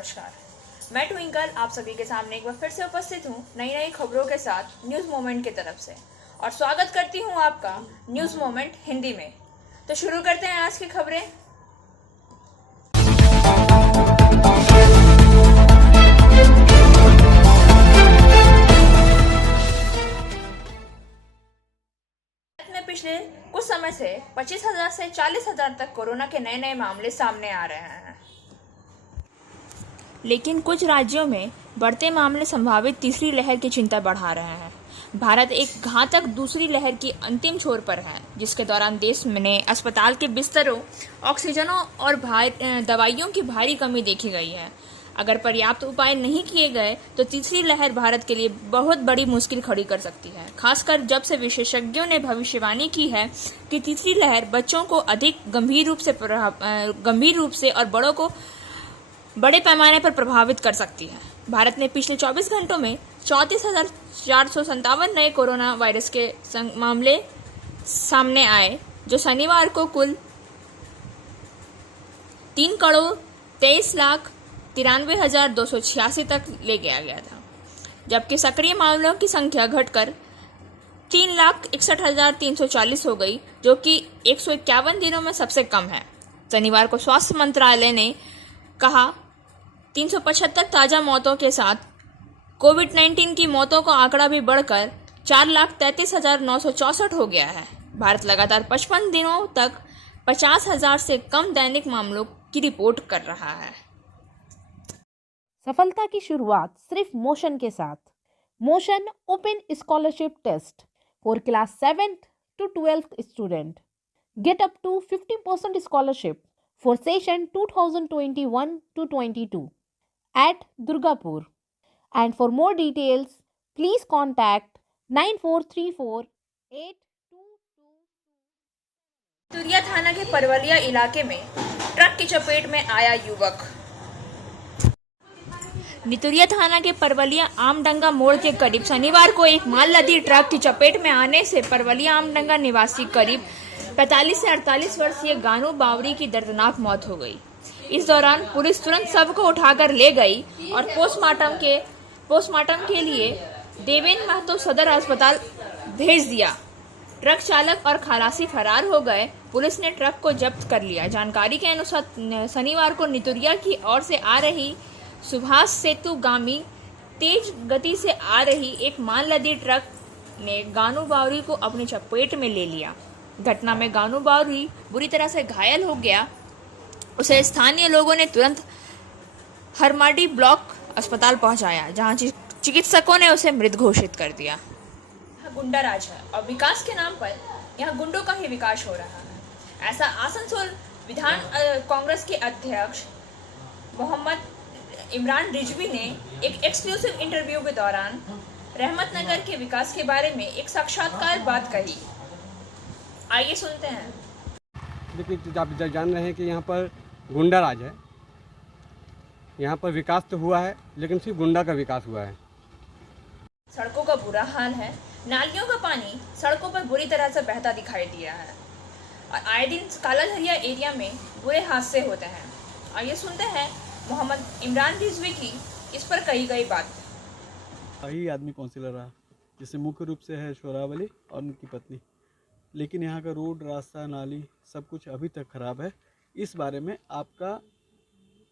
नमस्कार, मैं ट्विंकल आप सभी के सामने एक बार फिर से उपस्थित हूँ नई नई खबरों के साथ न्यूज़ मोमेंट की तरफ से और स्वागत करती हूँ आपका न्यूज़ मोमेंट हिंदी में। तो शुरू करते हैं आज की खबरें। पिछले कुछ समय से 25,000 से 40,000 तक कोरोना के नए मामले सामने आ रहे हैं, लेकिन कुछ राज्यों में बढ़ते मामले संभावित तीसरी लहर की चिंता बढ़ा रहे हैं। भारत एक घातक दूसरी लहर की अंतिम छोर पर है, जिसके दौरान देश में अस्पताल के बिस्तरों, ऑक्सीजनों और दवाइयों की भारी कमी देखी गई है। अगर पर्याप्त उपाय नहीं किए गए तो तीसरी लहर भारत के लिए बहुत बड़ी मुश्किल खड़ी कर सकती है, खासकर जब से विशेषज्ञों ने भविष्यवाणी की है कि तीसरी लहर बच्चों को अधिक गंभीर रूप से और बड़ों को बड़े पैमाने पर प्रभावित कर सकती है। भारत में पिछले 24 घंटों में 34,457 नए कोरोना वायरस के मामले सामने आए, जो शनिवार को कुल 3,23,93,286 तक ले गया था, जबकि सक्रिय मामलों की संख्या घटकर 3,61,340 हो गई, जो कि 151 दिनों में सबसे कम है। शनिवार को स्वास्थ्य मंत्रालय ने कहा 375 ताजा मौतों के साथ कोविड-19 की मौतों का आंकड़ा भी बढ़कर 4,33,964 हो गया है। भारत लगातार 55 दिनों तक 50,000 से कम दैनिक मामलों की रिपोर्ट कर रहा है। सफलता की शुरुआत सिर्फ मोशन के साथ। Motion open scholarship test for class 7th to 12th student. Get up to 50% scholarship for session 2021-22 at Durgapur. And for more details, please contact 9434-822. नितुरिया थाना के परवलिया इलाके में ट्रक की चपेट में आया युवक। नितुरिया थाना के परवलिया आमडंगा मोड़ के करीब शनिवार को एक माल लदी ट्रक की चपेट में आने से परवलिया आमडंगा निवासी करीब 45 से 48 वर्षीय गानू बावरी की दर्दनाक मौत हो गई। इस दौरान पुलिस तुरंत शव को उठाकर ले गई और पोस्टमार्टम के लिए देवेंद्र महतो सदर अस्पताल भेज दिया। ट्रक चालक और खलासी फरार हो गए। पुलिस ने ट्रक को जब्त कर लिया। जानकारी के अनुसार शनिवार को नितुरिया की ओर से आ रही सुभाष सेतु गामी तेज गति से आ रही एक माल लदी ट्रक ने गानू बावरी को अपनी चपेट में ले लिया। घटना में गानू बावरी बुरी तरह से घायल हो गया। उसे स्थानीय लोगों ने तुरंत हरमाडी ब्लॉक अस्पताल पहुंचाया, जहां चिकित्सकों ने उसे मृत घोषित कर दिया। गुंडा राज है और विकास के नाम पर यहाँ गुंडों का ही विकास हो रहा है, ऐसा आसनसोल विधान कांग्रेस के अध्यक्ष मोहम्मद इमरान रिजवी ने एक एक्सक्लूसिव इंटरव्यू के दौरान रहमतनगर के विकास के बारे में एक साक्षात्कार बात कही। आइए सुनते हैं। देखिए, आप जान रहे हैं कि यहाँ पर गुंडा राज है। यहाँ पर विकास तो हुआ है, लेकिन सिर्फ गुंडा का विकास हुआ है। सड़कों का बुरा हाल है। नालियों का पानी सड़कों पर बुरी तरह से बहता दिखाई दिया है और आए दिन कालाधरिया एरिया में बुरे हादसे होते हैं। आइए सुनते हैं मोहम्मद इमरान रिजवी की इस पर कही गई बात। वही आदमी काउंसिलर रहा, जिससे मुख्य रूप से है शोरावली और उनकी पत्नी। लेकिन यहाँ का रोड, रास्ता, नाली सब कुछ अभी तक ख़राब है। इस बारे में आपका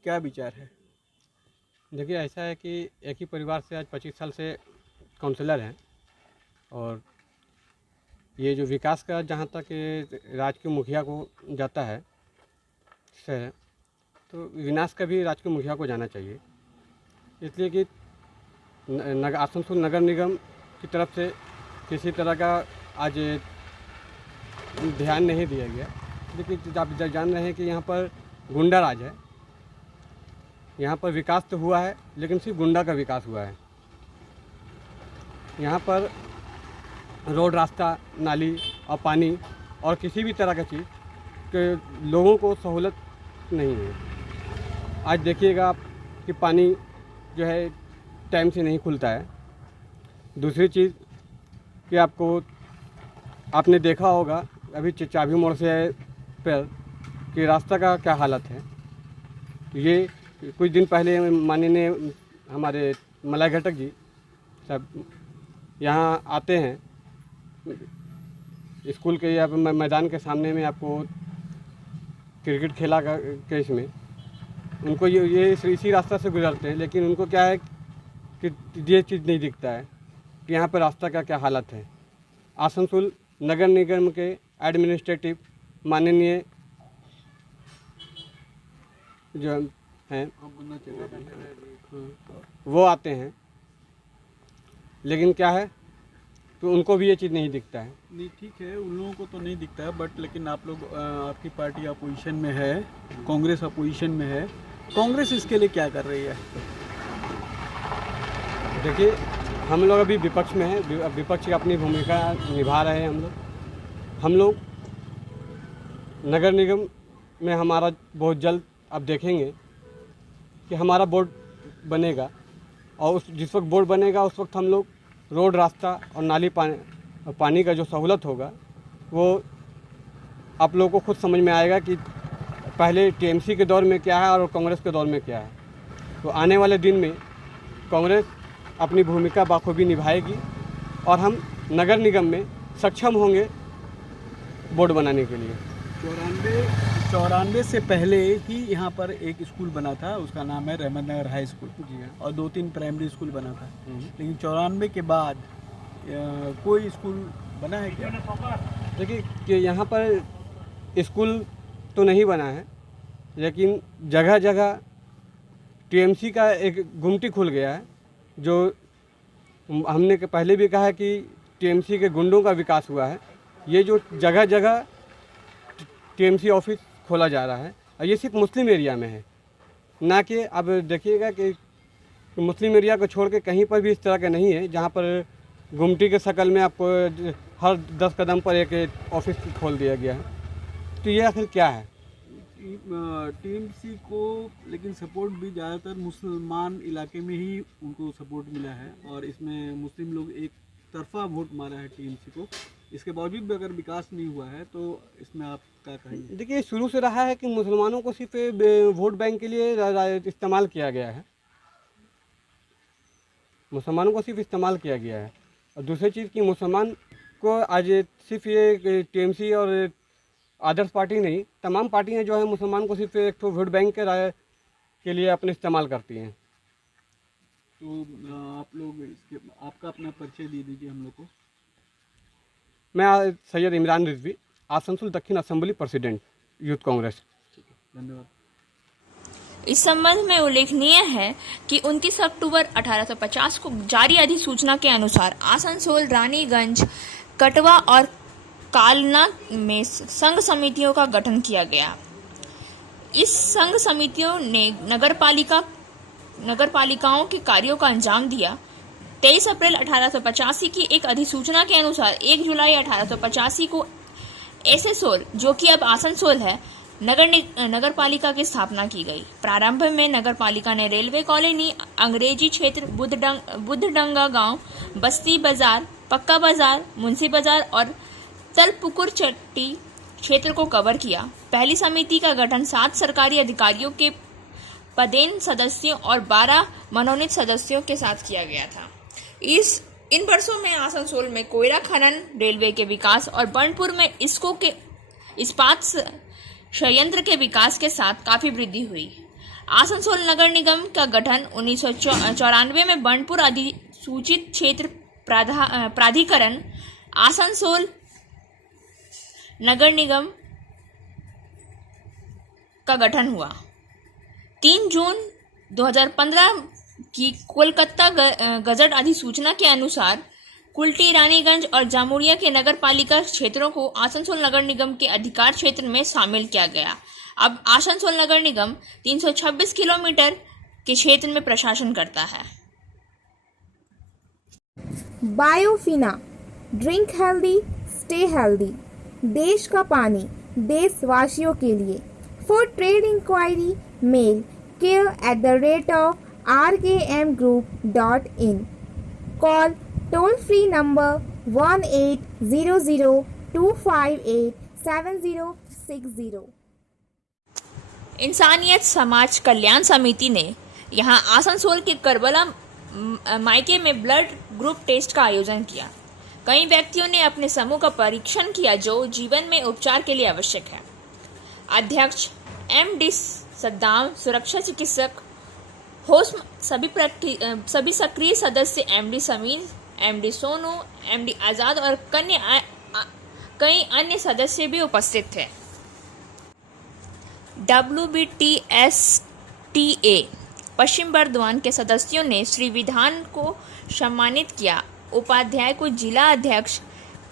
क्या विचार है? देखिए, ऐसा है कि एक ही परिवार से आज 25 साल से काउंसलर हैं और ये जो विकास का जहाँ तक राजकीय मुखिया को जाता है से, तो विनाश का भी राजकीय मुखिया को जाना चाहिए। इसलिए कि आसनसोल नगर निगम की तरफ से किसी तरह का आज ध्यान नहीं दिया गया। लेकिन आप जान रहे हैं कि यहाँ पर गुंडा राज है। यहाँ पर विकास तो हुआ है, लेकिन सिर्फ गुंडा का विकास हुआ है। यहाँ पर रोड, रास्ता, नाली और पानी और किसी भी तरह का चीज़ के लोगों को सहूलत नहीं है। आज देखिएगा आप कि पानी जो है टाइम से नहीं खुलता है। दूसरी चीज़ कि आपने देखा होगा अभी चाबी मोड़ से पर कि रास्ता का क्या हालत है। ये कुछ दिन पहले माननीय हमारे मलाई घटक जी सब यहाँ आते हैं स्कूल के या मैदान के सामने में आपको क्रिकेट खेला के इसमें उनको ये इसी रास्ता से गुजरते हैं, लेकिन उनको क्या है कि ये चीज़ नहीं दिखता है कि यहाँ पर रास्ता का क्या हालत है। आसनसोल नगर निगम के एडमिनिस्ट्रेटिव माननीय जो हैं वो आते हैं, लेकिन क्या है तो उनको भी ये चीज़ नहीं दिखता है। नहीं ठीक है, उन लोगों को तो नहीं दिखता है, बट लेकिन आप लोग आपकी पार्टी अपोजिशन में है, कांग्रेस अपोजिशन में है, कांग्रेस इसके लिए क्या कर रही है? देखिए हम लोग अभी विपक्ष में हैं, विपक्ष की अपनी भूमिका निभा रहे हैं। हम लोग नगर निगम में हमारा बहुत जल्द अब देखेंगे कि हमारा बोर्ड बनेगा, और जिस वक्त बोर्ड बनेगा उस वक्त हम लोग रोड, रास्ता और नाली पानी का जो सहूलत होगा वो आप लोगों को खुद समझ में आएगा कि पहले टीएमसी के दौर में क्या है और कांग्रेस के दौर में क्या है। तो आने वाले दिन में कांग्रेस अपनी भूमिका बाखूबी निभाएगी और हम नगर निगम में सक्षम होंगे बोर्ड बनाने के लिए। 94 से पहले ही यहाँ पर एक स्कूल बना था, उसका नाम है रहमत नगर हाई स्कूल जी, और 2-3 प्राइमरी स्कूल बना था। लेकिन 94 के बाद कोई स्कूल बना है क्या? देखिए कि यहाँ पर स्कूल तो नहीं बना है, लेकिन जगह जगह टीएमसी का एक गुमटी खुल गया है। जो हमने पहले भी कहा है कि टीएमसी के गुंडों का विकास हुआ है। ये जो जगह जगह टीएमसी ऑफिस खोला जा रहा है, और ये सिर्फ मुस्लिम एरिया में है, ना कि अब देखिएगा कि मुस्लिम एरिया को छोड़ के कहीं पर भी इस तरह का नहीं है जहाँ पर गुमटी के शक्ल में आपको हर 10 कदम पर एक ऑफिस खोल दिया गया है। तो ये आखिर क्या है? टीएमसी को लेकिन सपोर्ट भी ज़्यादातर मुसलमान इलाके में ही उनको सपोर्ट मिला है, और इसमें मुस्लिम लोग एक तरफा वोट मारा है टीएमसी को। इसके बावजूद भी अगर विकास नहीं हुआ है तो इसमें आप क्या कहेंगे? देखिए शुरू से रहा है कि मुसलमानों को सिर्फ वोट बैंक के लिए इस्तेमाल किया गया है, मुसलमानों को सिर्फ इस्तेमाल किया गया है। और दूसरी चीज़ कि मुसलमान को आज सिर्फ ये टीएमसी और आदर्श पार्टी नहीं, तमाम पार्टियां जो है मुसलमान को सिर्फ एक तो वोट बैंक के लिए अपने इस्तेमाल करती हैं। तो आप लोग आपका अपना परिचय दे दीजिए हम लोग को। मैं सैयद इमरान रिजवी, आसनसोल दक्षिण असेंबली प्रेसिडेंट, यूथ कांग्रेस। धन्यवाद। इस संबंध में उल्लेखनीय है कि 29 अक्टूबर 1850 को जारी अधिसूचना के अनुसार आसनसोल, रानीगंज, कटवा और कालना में संघ समितियों का गठन किया गया। इस संघ समितियों ने नगरपालिकाओं के कार्यों का अंजाम दिया। 23 अप्रैल 1885 की एक अधिसूचना के अनुसार 1 जुलाई 1885 को एसेसोल, जो कि अब आसनसोल है, नगरपालिका की स्थापना की गई। प्रारंभ में नगरपालिका ने रेलवे कॉलोनी, अंग्रेजी क्षेत्र, बुद्धडंगा गांव, बस्ती बाजार, पक्का बाजार, मुंशी बाजार और तलपुकुर चट्टी क्षेत्र को कवर किया। पहली समिति का गठन 7 सरकारी अधिकारियों के पदेन सदस्यों और 12 मनोनीत सदस्यों के साथ किया गया था। इन वर्षों में आसनसोल में कोयला खनन, रेलवे के विकास और बर्नपुर में इसको के इस्पात संयंत्र के विकास के साथ काफी वृद्धि हुई। आसनसोल नगर निगम का गठन 1994 में बर्नपुर अधिसूचित क्षेत्र प्राधिकरण आसनसोल नगर निगम का गठन हुआ। 3 जून 2015 की कोलकाता गजट अधिसूचना के अनुसार कुल्टी, रानीगंज और जामुरिया के नगर पालिका क्षेत्रों को आसनसोल नगर निगम के अधिकार क्षेत्र में शामिल किया गया। अब आसनसोल नगर निगम 326 किलोमीटर के क्षेत्र में प्रशासन करता है। Biofina, drink healthy, stay healthy. देश का पानी देशवासियों के लिए। For trade inquiry mail care@rkmgroup.in। Call toll free number 1800-258-7060। इंसानियत समाज कल्याण समिति ने यहां आसनसोल के करबला मायके में ब्लड ग्रुप टेस्ट का आयोजन किया। कई व्यक्तियों ने अपने समूह का परीक्षण किया जो जीवन में उपचार के लिए आवश्यक है। अध्यक्ष MD सद्दाम, सुरक्षा चिकित्सक होस्ट, सभी सक्रिय सदस्य MD Sameer, MD Sonu, MD आजाद और कई अन्य सदस्य भी उपस्थित थे। WBTSTA पश्चिम बर्धमान के सदस्यों ने श्री विधान को सम्मानित किया। उपाध्याय को जिला अध्यक्ष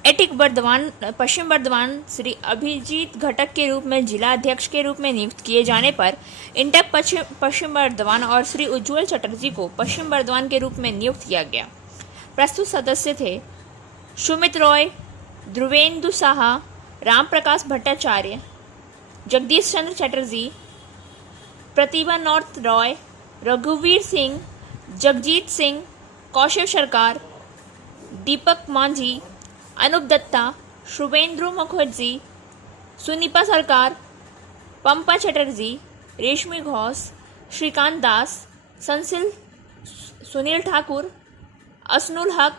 एटिक बर्धमान पश्चिम बर्धमान श्री अभिजीत घटक के रूप में जिला अध्यक्ष के रूप में नियुक्त किए जाने पर इंटेक पश्चिम बर्धमान और श्री उज्ज्वल चटर्जी को पश्चिम बर्धमान के रूप में नियुक्त किया गया। प्रस्तुत सदस्य थे सुमित रॉय, ध्रुवेंदु साहा, राम प्रकाश भट्टाचार्य, जगदीश चंद्र चटर्जी, प्रतिभा नॉर्थ रॉय, रघुवीर सिंह, जगजीत सिंह, कौशिक सरकार, दीपक मांझी, अनुप दत्ता, शुभेंद्रु मुखर्जी, सुनीपा सरकार, पंपा चटर्जी, रेशमी घोष, श्रीकांत दास, संसिल, सुनील ठाकुर, असनुल हक,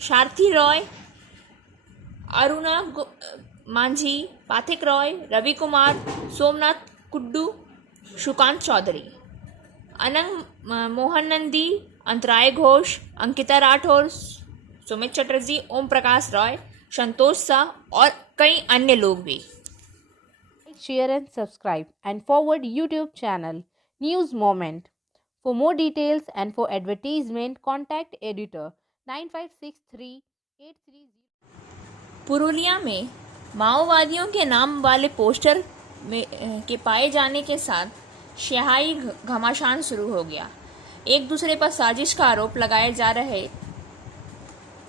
शार्थी रॉय, अरुणा मांझी, पाथिक रॉय, रवि कुमार, सोमनाथ कुड्डू, सुकांत चौधरी, अनंग मोहन नंदी, अंतराय घोष, अंकिता राठौर, सुमित चटर्जी, ओम प्रकाश रॉय, संतोष शाह और कई अन्य लोग भी। Share and subscribe and forward YouTube channel News Moment. For more details and for advertisement, contact editor 956383. Purulia में माओवादियों के नाम वाले पोस्टर के पाए जाने के साथ स्याही घमासान शुरू हो गया। एक दूसरे पर साजिश का आरोप लगाए जा रहे।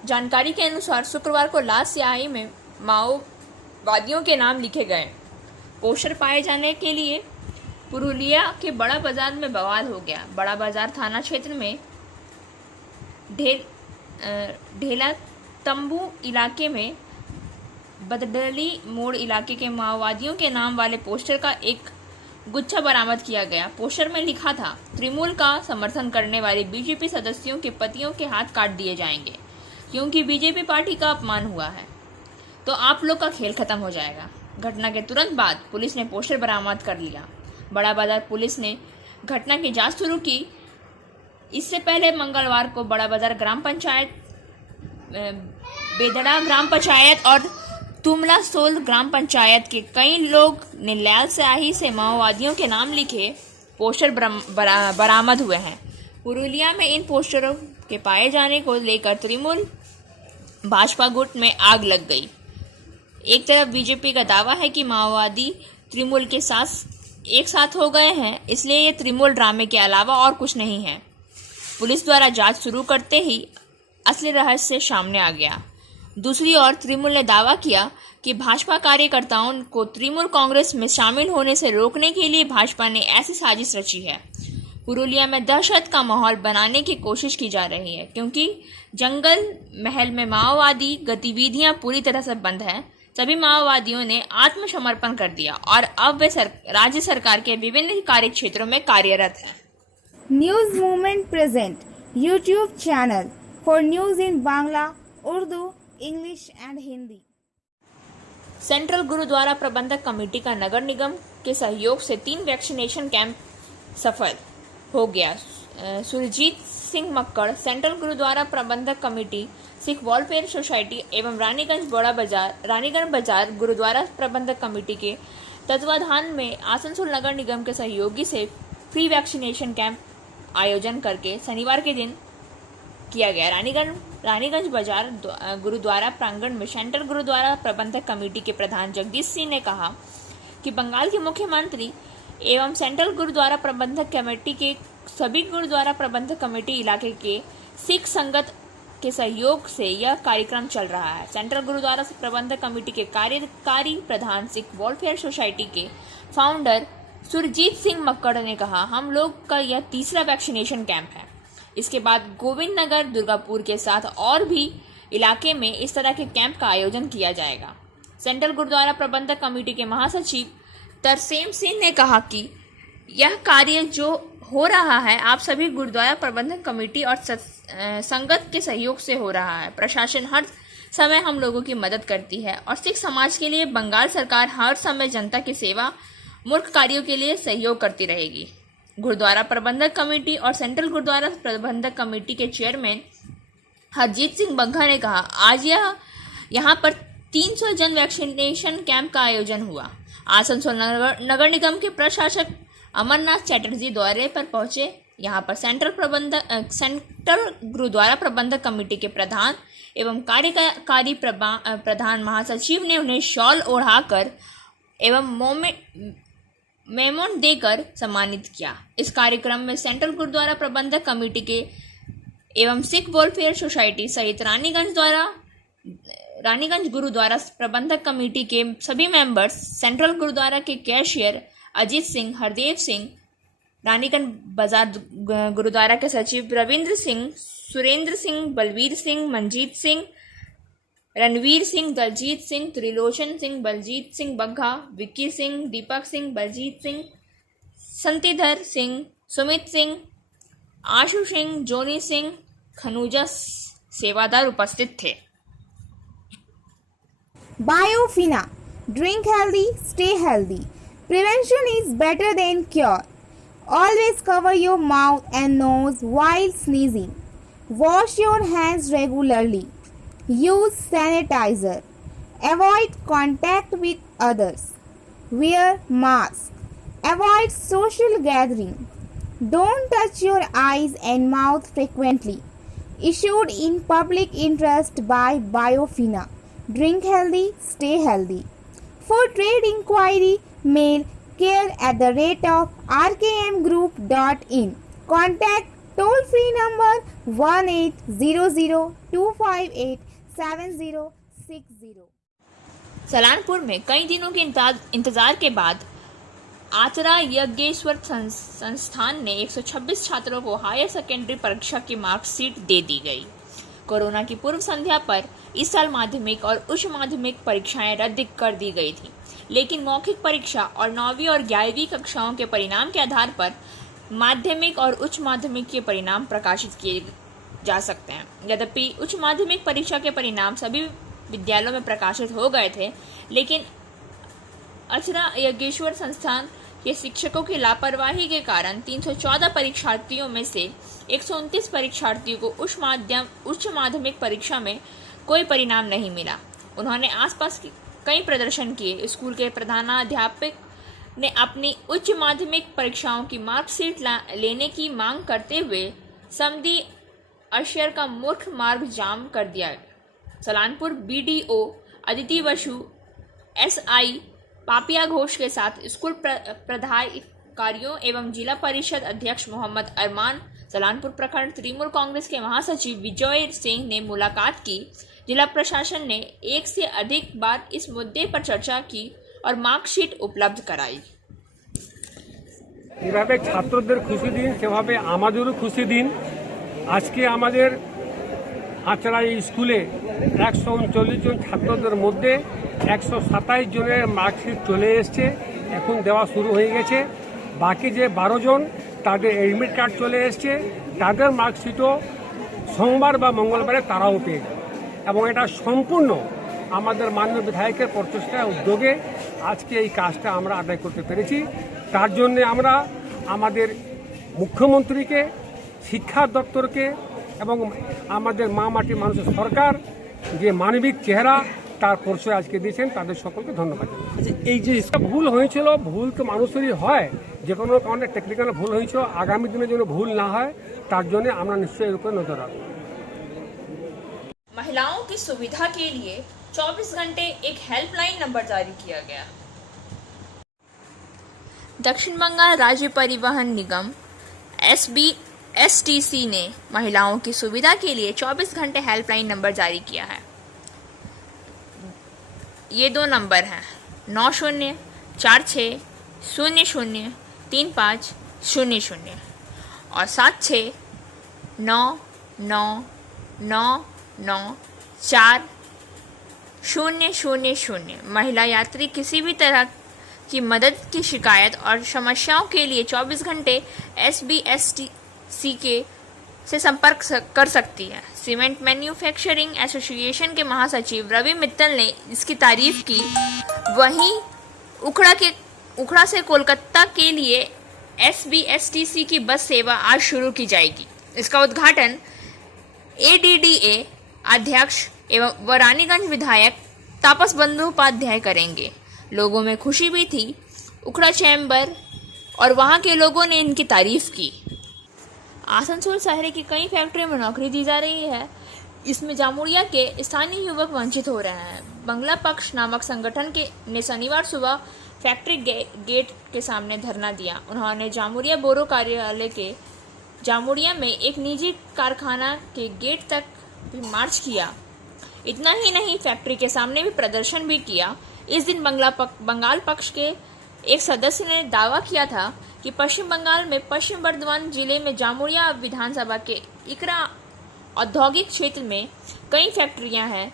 जानकारी के अनुसार शुक्रवार को लाल स्याही में माओवादियों के नाम लिखे गए पोस्टर पाए जाने के लिए पुरुलिया के बड़ा बाजार में बवाल हो गया। बड़ा बाजार थाना क्षेत्र में ढेला तंबू इलाके में बदडली मोड़ इलाके के माओवादियों के नाम वाले पोस्टर का एक गुच्छा बरामद किया गया। पोस्टर में लिखा था, तृणमूल का समर्थन करने वाले बीजेपी सदस्यों के पतियों के हाथ काट दिए जाएंगे क्योंकि बीजेपी पार्टी का अपमान हुआ है तो आप लोग का खेल खत्म हो जाएगा। घटना के तुरंत बाद पुलिस ने पोस्टर बरामद कर लिया। बड़ा बाजार पुलिस ने घटना की जांच शुरू की। इससे पहले मंगलवार को बड़ा बाजार ग्राम पंचायत, बेदड़ा ग्राम पंचायत और तुमला सोल ग्राम पंचायत के कई लोग ने लाल स्याही से माओवादियों के नाम लिखे पोस्टर बरामद हुए हैं। पुरुलिया में इन पोस्टरों के पाए जाने को लेकर तृणमूल भाजपा गुट में आग लग गई। एक तरफ बीजेपी का दावा है कि माओवादी तृणमूल के साथ एक साथ हो गए हैं, इसलिए ये तृणमूल ड्रामे के अलावा और कुछ नहीं है। पुलिस द्वारा जांच शुरू करते ही असली रहस्य सामने आ गया। दूसरी ओर तृणमूल ने दावा किया कि भाजपा कार्यकर्ताओं को तृणमूल कांग्रेस में शामिल होने से रोकने के लिए भाजपा ने ऐसी साजिश रची है। पुरुलिया में दहशत का माहौल बनाने की कोशिश की जा रही है क्योंकि जंगल महल में माओवादी गतिविधियां पूरी तरह से बंद हैं। सभी माओवादियों ने आत्मसमर्पण कर दिया और अब वे राज्य सरकार के विभिन्न कार्य क्षेत्रों में कार्यरत हैं। News movement present YouTube channel for news in Bangla, Urdu, English and Hindi. Central Gurdwara Prabandhak committee का नगर निगम के सहयोग से 3 वैक्सीनेशन कैंप सफल हो गया। Surjit Singh Makkar, central Gurdwara Prabandhak committee, Sikh welfare society एवं रानीगंज बाजार गुरुद्वारा प्रबंधक कमेटी के तत्वाधान में आसनसोल नगर निगम के सहयोगी से फ्री वैक्सीनेशन कैंप आयोजन करके शनिवार के दिन किया गया। रानीगंज बाजार गुरुद्वारा प्रांगण में सेंट्रल गुरुद्वारा प्रबंधक कमेटी के प्रधान जगदीश सिंह ने कहा कि बंगाल के मुख्यमंत्री एवं सेंट्रल गुरुद्वारा प्रबंधक कमेटी के सभी गुरुद्वारा प्रबंधक कमेटी इलाके के सिख संगत के सहयोग से यह कार्यक्रम चल रहा है। सेंट्रल गुरुद्वारा प्रबंधक कमेटी के कार्यकारी प्रधान सिख वेलफेयर सोसाइटी के फाउंडर सुरजीत सिंह मक्कड़ ने कहा, हम लोग का यह तीसरा वैक्सीनेशन कैंप है। इसके बाद गोविंद नगर, दुर्गापुर के साथ और भी इलाके में इस तरह के कैंप का आयोजन किया जाएगा। सेंट्रल गुरुद्वारा प्रबंधक कमेटी के महासचिव तरसेम सिंह ने कहा कि यह कार्य जो हो रहा है आप सभी गुरुद्वारा प्रबंधन कमेटी और संगत के सहयोग से हो रहा है। प्रशासन हर समय हम लोगों की मदद करती है और सिख समाज के लिए बंगाल सरकार हर समय जनता की सेवा मूर्ख कार्यों के लिए सहयोग करती रहेगी। गुरुद्वारा प्रबंधक कमेटी और सेंट्रल गुरुद्वारा प्रबंधक कमेटी के चेयरमैन हरजीत सिंह बग्घा ने कहा, आज यहाँ पर 300 जन वैक्सीनेशन कैंप का आयोजन हुआ। आसनसोल नगर निगम के प्रशासक अमरनाथ चैटर्जी दौरे पर पहुंचे। यहाँ पर सेंट्रल गुरुद्वारा प्रबंधक कमेटी के प्रधान एवं कार्यकारी प्रधान महासचिव ने उन्हें शॉल ओढ़ाकर एवं मेमोन देकर सम्मानित किया। इस कार्यक्रम में सेंट्रल गुरुद्वारा प्रबंधक कमेटी के एवं सिख वेलफेयर सोसाइटी सहित रानीगंज गुरुद्वारा प्रबंधक कमेटी के सभी मेंबर्स, सेंट्रल गुरुद्वारा के कैशियर अजीत सिंह, हरदेव सिंह, रानीगंज बाजार गुरुद्वारा के सचिव रविंद्र सिंह, सुरेंद्र सिंह, बलवीर सिंह, मंजीत सिंह, रणवीर सिंह, दलजीत सिंह, त्रिलोचन सिंह, बलजीत सिंह बग्घा, विक्की सिंह, दीपक सिंह, बलजीत सिंह, संतिधर सिंह, सुमित सिंह, आशु सिंह, जोनी सिंह, खनूजा सेवादार उपस्थित थे। Biofina. Drink healthy, stay healthy. Prevention is better than cure. Always cover your mouth and nose while sneezing. Wash your hands regularly. Use sanitizer. Avoid contact with others. Wear mask. Avoid social gathering. Don't touch your eyes and mouth frequently. Issued in public interest by Biofina. Drink healthy, stay healthy. For trade inquiry, mail care@rkmgroup.in. Contact toll-free number 1800-258-7060. Salanpur में कई दिनों के इंतजार के बाद आचरा यज्ञेश्वर संस्थान ने 126 छात्रों को हायर सेकेंडरी परीक्षा की मार्कशीट दे दी गई। कोरोना की पूर्व संध्या पर इस साल माध्यमिक और उच्च माध्यमिक परीक्षाएं रद्द कर दी गई थी, लेकिन मौखिक परीक्षा और 9वीं और 11वीं कक्षाओं के परिणाम के आधार पर माध्यमिक और उच्च माध्यमिक के परिणाम प्रकाशित किए जा सकते हैं। यद्यपि उच्च माध्यमिक परीक्षा के परिणाम सभी विद्यालयों में प्रकाशित हो गए थे, लेकिन आचरा यज्ञेश्वर संस्थान के शिक्षकों की लापरवाही के कारण 314 परीक्षार्थियों में से 129 परीक्षार्थियों को उच्च माध्यमिक परीक्षा में कोई परिणाम नहीं मिला। उन्होंने आसपास कई प्रदर्शन किए। स्कूल के प्रधानाध्यापक ने अपनी उच्च माध्यमिक परीक्षाओं की मार्कशीट लेने की मांग करते हुए समधी अशर का मुख्य मार्ग जाम कर दिया। सलानपुर BDO अदिति बसु, SI पापिया घोष के साथ स्कूल पदाधिकारियों एवं जिला परिषद अध्यक्ष मोहम्मद अरमान, सलानपुर प्रखंड तृणमूल कांग्रेस के महासचिव विजय सिंह ने मुलाकात की। जिला प्रशासन ने एक से अधिक बार इस मुद्दे पर चर्चा की और मार्कशीट उपलब्ध कराई। এভাবে ছাত্রদের খুশি দিন, সেভাবে আমাদেরও খুশি দিন। আজকে আমাদের আচরা স্কুলে 139 জন ছাত্রদের মধ্যে 127 জনের মার্কশিট চলে এসছে, এখন দেওয়া শুরু হয়ে গেছে। বাকি যে 12 জন তাদের এডমিট কার্ড চলে এসছে, তাদের মার্কশিটও সোমবার বা মঙ্গলবারে তারাও পেয়ে যাবে। এবং এটা সম্পূর্ণ আমাদের মাননীয় বিধায়কের প্রচেষ্টা উদ্যোগে আজকে এই কাজটা আমরা আদায় করতে পেরেছি। তার জন্য আমরা আমাদের মুখ্যমন্ত্রীকে, শিক্ষা দপ্তরকে এবং আমাদের মা মাটি মানুষের সরকার যে মানবিক চেহারা তার পরিচয় আজকে দিয়েছেন, তাদের সকলকে ধন্যবাদ। এই যে ভুল হয়েছিল, ভুল তো মানুষেরই হয়, যে কোনো কারণে টেকনিক্যাল ভুল হয়েছিল, আগামী দিনে যেন ভুল না হয় তার জন্য আমরা নিশ্চয়ই এর উপরে নজর রাখব। महिलाओं की सुविधा के लिए 24 घंटे एक हेल्पलाइन नंबर जारी किया गया। दक्षिण बंगाल राज्य परिवहन निगम STC ने महिलाओं की सुविधा के लिए 24 घंटे हेल्पलाइन नंबर जारी किया है। ये 2 नंबर हैं 9046003500 और 7699994000। महिला यात्री किसी भी तरह की मदद की शिकायत और समस्याओं के लिए 24 घंटे SBSTC के से संपर्क कर सकती है। सीमेंट मैन्युफैक्चरिंग एसोसिएशन के महासचिव रवि मित्तल ने इसकी तारीफ की। वहीं उखड़ा से कोलकाता के लिए SBSTC की बस सेवा आज शुरू की जाएगी। इसका उद्घाटन ADDA अध्यक्ष एवं रानीगंज विधायक तापस बंदोपाध्याय करेंगे। लोगों में खुशी भी थी। उखड़ा चैम्बर और वहां के लोगों ने इनकी तारीफ की। आसनसोल शहर की कई फैक्ट्रियों में नौकरी दी जा रही है। इसमें जामुड़िया के स्थानीय युवक वंचित हो रहे हैं। बंगला पक्ष नामक संगठन ने शनिवार सुबह फैक्ट्री गेट के सामने धरना दिया। उन्होंने जामुड़िया बोरो कार्यालय के जामुड़िया में एक निजी कारखाना के गेट तक भी मार्च किया। इतना ही नहीं, फैक्ट्री के सामने भी प्रदर्शन भी किया। इस दिन बंगाल पक्ष के एक सदस्य ने दावा किया था कि पश्चिम बंगाल में पश्चिम बर्धमान जिले में जामुड़िया विधानसभा के इकरा औद्योगिक क्षेत्र में कई फैक्ट्रियां हैं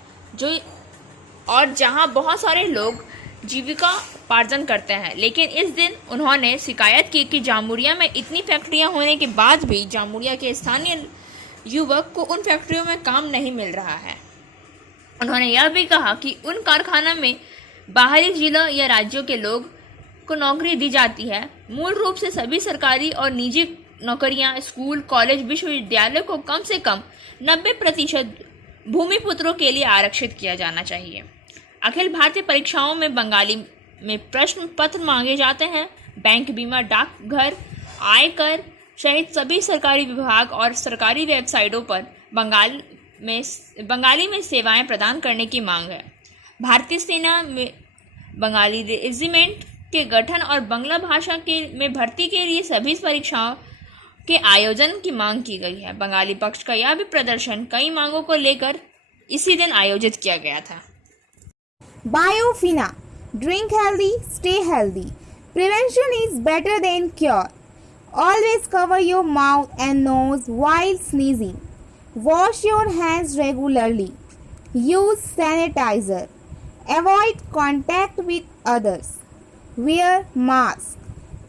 और जहां बहुत सारे लोग जीविका उपार्जन करते हैं। लेकिन इस दिन उन्होंने शिकायत की कि जामुड़िया में इतनी फैक्ट्रियां होने के बाद भी जामुड़िया के स्थानीय युवक को उन फैक्ट्रियों में काम नहीं मिल रहा है। उन्होंने यह भी कहा कि उन कारखानों में बाहरी जिलों या राज्यों के लोग को नौकरी दी जाती है। मूल रूप से सभी सरकारी और निजी नौकरियां स्कूल, कॉलेज, विश्वविद्यालय को कम से कम 90% भूमिपुत्रों के लिए आरक्षित किया जाना चाहिए। अखिल भारतीय परीक्षाओं में बंगाली में प्रश्न पत्र मांगे जाते हैं। बैंक, बीमा, डाकघर, आयकर सहित सभी सरकारी विभाग और सरकारी वेबसाइटों पर बंगाली में सेवाएं प्रदान करने की मांग है। भारतीय सेना में बंगाली रेजिमेंट के गठन और बांग्ला भाषा में भर्ती के लिए सभी परीक्षाओं के आयोजन की मांग की गई है। बंगाली पक्ष का यह भी प्रदर्शन कई मांगों को लेकर इसी दिन आयोजित किया गया था। Biofina. Drink healthy, stay healthy. Prevention is better than cure. Always cover your mouth and nose while sneezing. Wash your hands regularly. Use sanitizer. Avoid contact with others. Wear mask.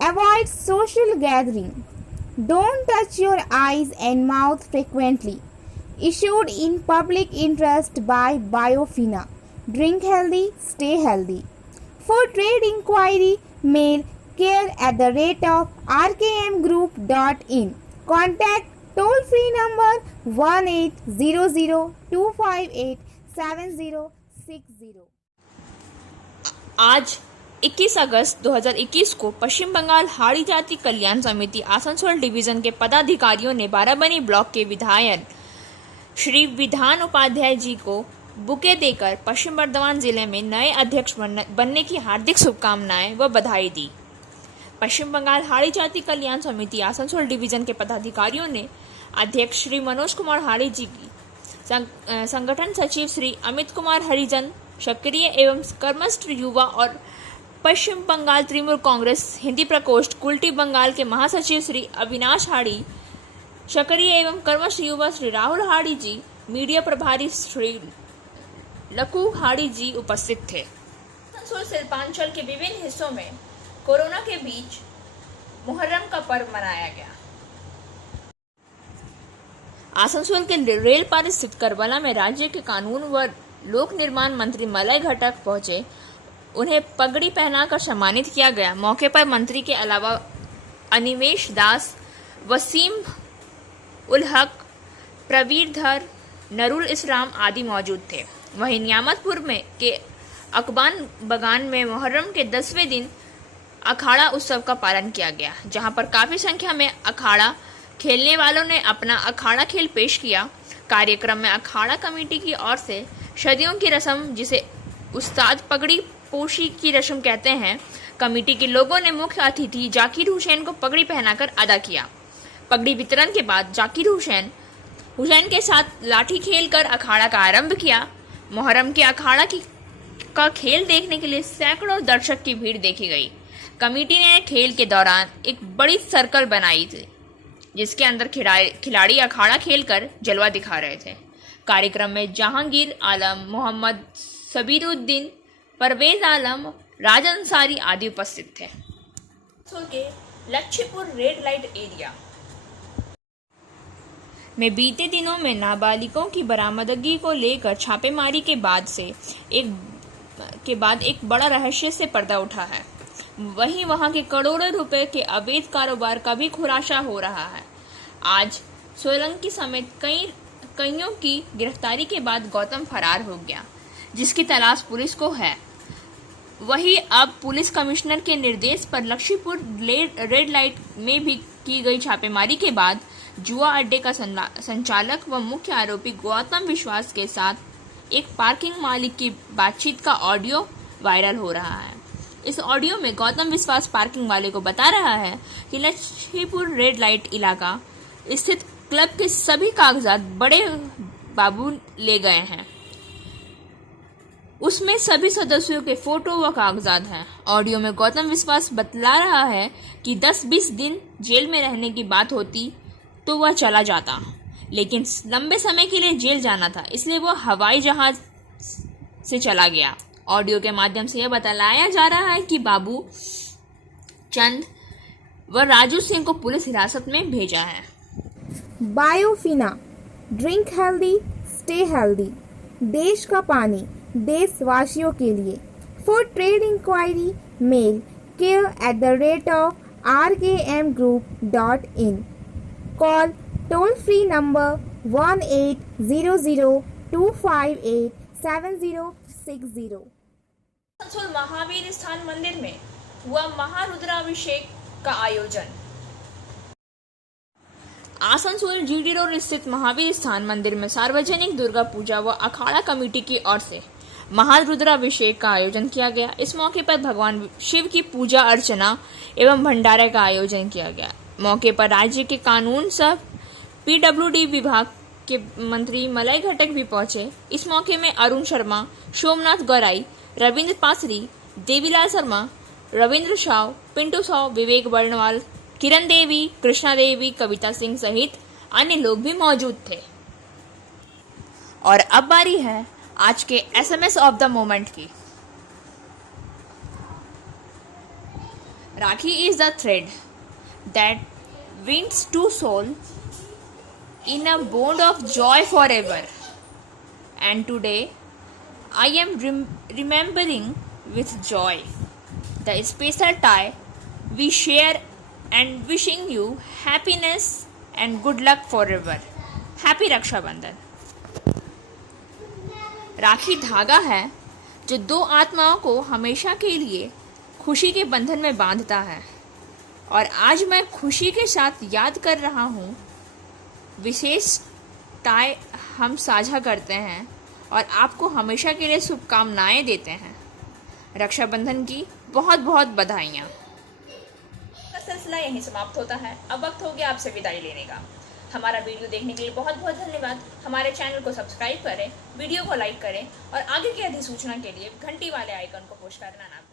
Avoid social gathering. Don't touch your eyes and mouth frequently. Issued in public interest by Biofina. Drink healthy, stay healthy. For trade inquiry, mail care@rkmgroup.in. Contact toll-free number 1800-258-7060. आज 21 अगस्त 2021 को पश्चिम बंगाल हाड़ी जाति कल्याण समिति Asansol division के पदाधिकारियों ने Barabani block के विधायक श्री विधान उपाध्याय जी को बुके देकर पश्चिम बर्धमान जिले में नए अध्यक्ष बनने की हार्दिक शुभकामनाएं व बधाई दी। पश्चिम बंगाल हाड़ी जाति कल्याण समिति आसनसोल डिवीजन के पदाधिकारियों ने अध्यक्ष श्री मनोज कुमार हाड़ी जी की, संगठन सचिव श्री अमित कुमार हरिजन, सक्रिय एवं कर्मठ युवा और पश्चिम बंगाल तृणमूल कांग्रेस हिंदी प्रकोष्ठ कुल्टी बंगाल के महासचिव श्री अविनाश हाड़ी, सक्रिय एवं कर्मठ युवा श्री राहुल हाड़ी जी, मीडिया प्रभारी श्री लकू हाड़ी जी उपस्थित थे। आसनसोल शिल्पांचल के विभिन्न हिस्सों में कोरोना के बीच मुहर्रम का पर्व मनाया गया। आसनसोल के रेल पार स्थित करबला में राज्य के कानून व लोक निर्माण मंत्री मलय घटक पहुंचे। उन्हें पगड़ी पहनाकर सम्मानित किया गया। मौके पर मंत्री के अलावा अनिमेश दास, वसीम उल हक, प्रवीर धर, नरुल इस्लाम आदि मौजूद थे। वहीं नियामतपुर में के अकबान बगान में मुहर्रम के 10वें दिन अखाड़ा उत्सव का पालन किया गया, जहां पर काफी संख्या में अखाड़ा खेलने वालों ने अपना अखाड़ा खेल पेश किया। कार्यक्रम में अखाड़ा कमेटी की ओर से सदियों की रस्म, जिसे उस्ताद पगड़ी पोशी की रस्म कहते हैं, कमेटी के लोगों ने मुख्य अतिथि जाकिर हुसैन को पगड़ी पहनाकर अदा किया। पगड़ी वितरण के बाद जाकिर हुसैन के साथ लाठी खेल कर अखाड़ा का आरंभ किया। मुहर्रम के अखाड़ा का खेल देखने के लिए सैकड़ों दर्शक की भीड़ देखी गई। कमेटी ने खेल के दौरान एक बड़ी सर्कल बनाई थी, जिसके अंदर खिलाड़ी अखाड़ा खेलकर जलवा दिखा रहे थे। कार्यक्रम में जहांगीर आलम, मोहम्मद सबीरुद्दीन, परवेज आलम, राजा अंसारी आदि उपस्थित थे। के लक्ष्मीपुर रेड लाइट एरिया में बीते दिनों में नाबालिगों की बरामदगी को लेकर छापेमारी के बाद एक बड़ा रहस्य से पर्दा उठा है। वहीं वहां के करोड़ों रुपए के अवैध कारोबार का भी खुलासा हो रहा है। आज सोलंकी समेत कईयों की गिरफ्तारी के बाद गौतम फरार हो गया, जिसकी तलाश पुलिस को है। वहीं अब पुलिस कमिश्नर के निर्देश पर लक्ष्मीपुर रेड लाइट में भी की गई छापेमारी के बाद जुआ अड्डे का संचालक व मुख्य आरोपी गौतम विश्वास के साथ एक पार्किंग मालिक की बातचीत का ऑडियो वायरल हो रहा है। इस ऑडियो में गौतम विश्वास पार्किंग वाले को बता रहा है कि लक्ष्मीपुर रेड लाइट इलाका स्थित क्लब के सभी कागजात बड़े बाबू ले गए हैं। उसमें सभी सदस्यों के फोटो व कागजात हैं। ऑडियो में गौतम विश्वास बतला रहा है कि 10-20 दिन जेल में रहने की बात होती तो वह चला जाता, लेकिन लंबे समय के लिए जेल जाना था, इसलिए वह हवाई जहाज से चला गया। ऑडियो के माध्यम से यह बतलाया जा रहा है कि बाबू चंद व राजू सिंह को पुलिस हिरासत में भेजा है। Biofina, drink healthy, stay healthy. देश का पानी देशवासियों के लिए। For trade inquiry mail care@rkmgroup.in। Call toll free number 1800-258-7060। Asansol Mahavir Sthan Mandir में हुआ महारुद्राभिषेक का आयोजन। आसनसोल जीडी रोड स्थित महावीर स्थान मंदिर में सार्वजनिक दुर्गा पूजा व अखाड़ा कमेटी की ओर से महारुद्राभिषेक का आयोजन किया गया। इस मौके पर भगवान शिव की पूजा अर्चना एवं भंडारे का आयोजन किया गया। मौके पर राज्य के कानून सह पीडब्ल्यूडी विभाग के मंत्री मलय घटक भी पहुंचे। इस मौके में अरुण शर्मा, सोमनाथ गौराई, रविंद्र पासरी, देवीलाल शर्मा, रविंद्र साव, पिंटू साव, विवेक वर्णवाल, किरण देवी, कृष्णा देवी, कविता सिंह सहित अन्य लोग भी मौजूद थे। और अब बारी है आज के एसएमएस ऑफ द मोमेंट की। Rakhi is the thread that binds two souls in a bond of joy forever, and today I am remembering with joy the special tie we share and wishing you happiness and good luck forever. Happy Rakshabandhan. Rakhi धागा है जो दो आत्माओं को हमेशा के लिए खुशी के बंधन में बांधता है, और आज मैं खुशी के साथ याद कर रहा हूँ। विशेषताएं हम साझा करते हैं और आपको हमेशा के लिए शुभकामनाएं देते हैं। रक्षाबंधन की बहुत बहुत बधाइयाँ। का सिलसिला यहीं समाप्त होता है। अब वक्त हो गया आपसे विदाई लेने का। हमारा वीडियो देखने के लिए बहुत बहुत धन्यवाद। हमारे चैनल को सब्सक्राइब करें, वीडियो को लाइक करें और आगे की अधिसूचना के लिए घंटी वाले आइकन को पुश करना ना भूलें।